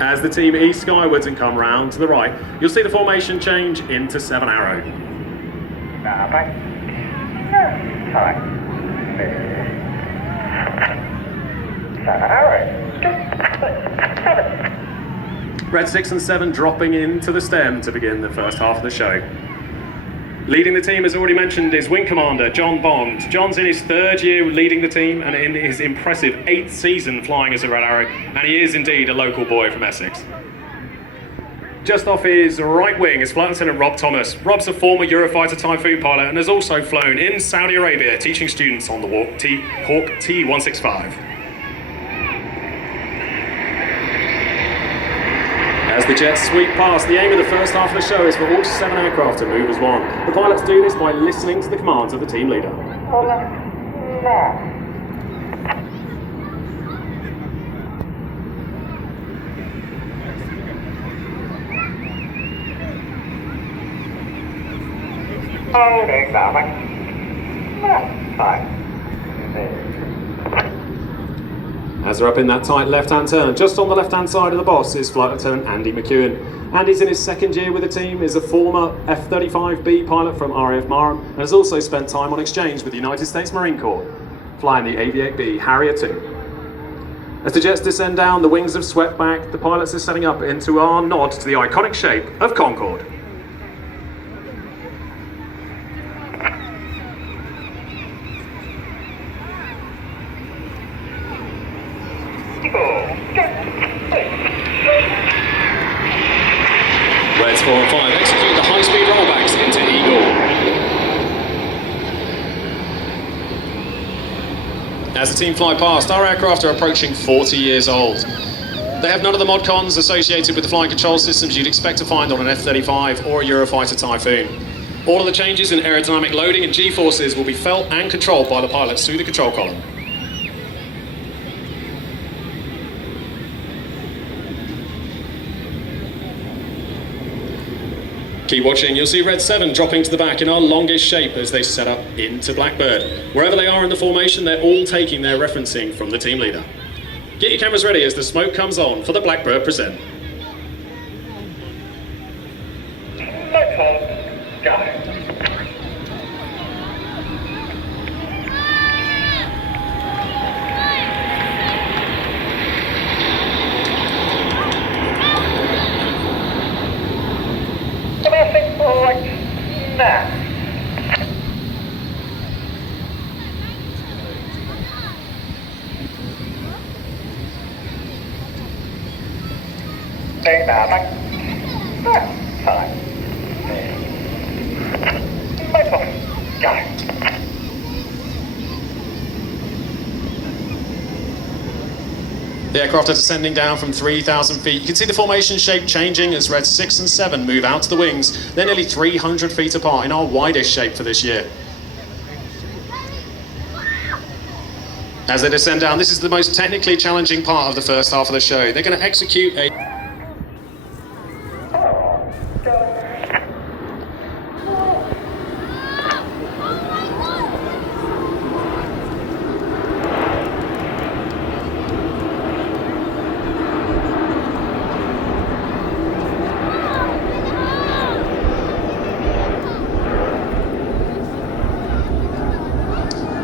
As the team east skywards and come round to the right, you'll see the formation change into 7 arrow. Red 6 and 7 dropping into the stem to begin the first half of the show. Leading the team, as already mentioned, is Wing Commander John Bond. John's in his 3rd year leading the team and in his impressive 8th season flying as a Red Arrow, and he is indeed a local boy from Essex. Just off his right wing is Flight Lieutenant Rob Thomas. Rob's a former Eurofighter Typhoon pilot and has also flown in Saudi Arabia teaching students on the Hawk T-165. As the jets sweep past, the aim of the first half of the show is for all 7 aircraft to move as one. The pilots do this by listening to the commands of the team leader. Holding traffic. As they're up in that tight left-hand turn, just on the left-hand side of the boss is Flight Lieutenant Andy McEwen. Andy's in his 2nd year with the team, is a former F-35B pilot from RAF Marham, and has also spent time on exchange with the United States Marine Corps, flying the Aviate-B Harrier II. As the jets descend down, the wings have swept back, the pilots are setting up into our nod to the iconic shape of Concorde. Reds 4 and 5 execute the high-speed rollbacks into Eagle. As the team fly past, our aircraft are approaching 40 years old. They have none of the mod cons associated with the flying control systems you'd expect to find on an F-35 or a Eurofighter Typhoon. All of the changes in aerodynamic loading and G-forces will be felt and controlled by the pilots through the control column. Keep watching, you'll see Red 7 dropping to the back in our longest shape as they set up into Blackbird. Wherever they are in the formation, they're all taking their referencing from the team leader. Get your cameras ready as the smoke comes on for the Blackbird present. Take that back. Got it. The aircraft are descending down from 3,000 feet. You can see the formation shape changing as Red 6 and 7 move out to the wings. They're nearly 300 feet apart in our widest shape for this year. As they descend down, this is the most technically challenging part of the first half of the show. They're going to execute a...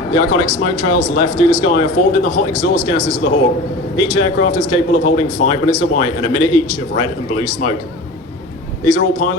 The iconic smoke trails left through the sky are formed in the hot exhaust gases of the Hawk. Each aircraft is capable of holding 5 minutes of white and a minute each of red and blue smoke. These are all pilots